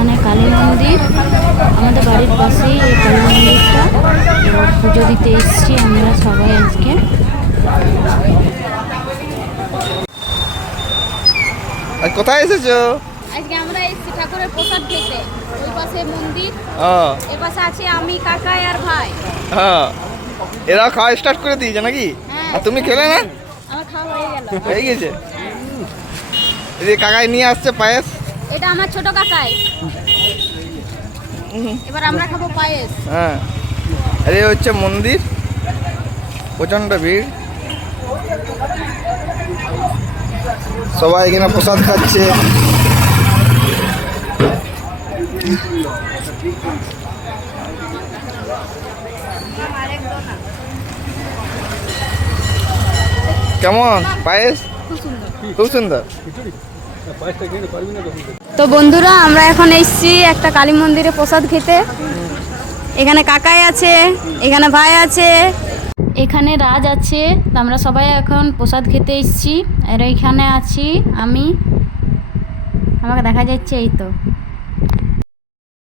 এখানে কালী মন্দির, আমাদের বাড়ির পাশেই এই কালী মন্দিরটা। পুজো দিতে এসেছি আমরা সবাই আজকে। কোথায় এসেছো? আজকে আমরা এসেছি ঠাকুরের প্রসাদ খেতে। ওই পাশে মন্দির, এ পাশে আছে আমি, কাকাই আর ভাই। হ্যাঁ, এরা খাওয়া স্টার্ট করে দিয়েছে নাকি? আর তুমি খেলে না? আমার খাওয়া হয়ে গেল। হয়ে গেছে। এই যে কাকাই নিয়ে আসছে পায়েস। এটা আমার ছোট কাকাই। এবার আমরা খাবো পায়েস। হ্যাঁ, আর এই হচ্ছে মন্দির, প্রচণ্ড ভিড়, সবাই এখানে প্রসাদ খাচ্ছে। কেমন পায়েস? খুব সুন্দর। তো বন্ধুরা, আমরা এখন এসেছি একটা কালী মন্দিরে প্রসাদ খেতে। এখানে কাকাই আছে, এখানে ভাই আছে, এখানে রাজ আছে। তো আমরা সবাই এখন প্রসাদ খেতে এসেছি। আর এইখানে আছি আমি, আমাকে দেখা যাচ্ছে, এই তো।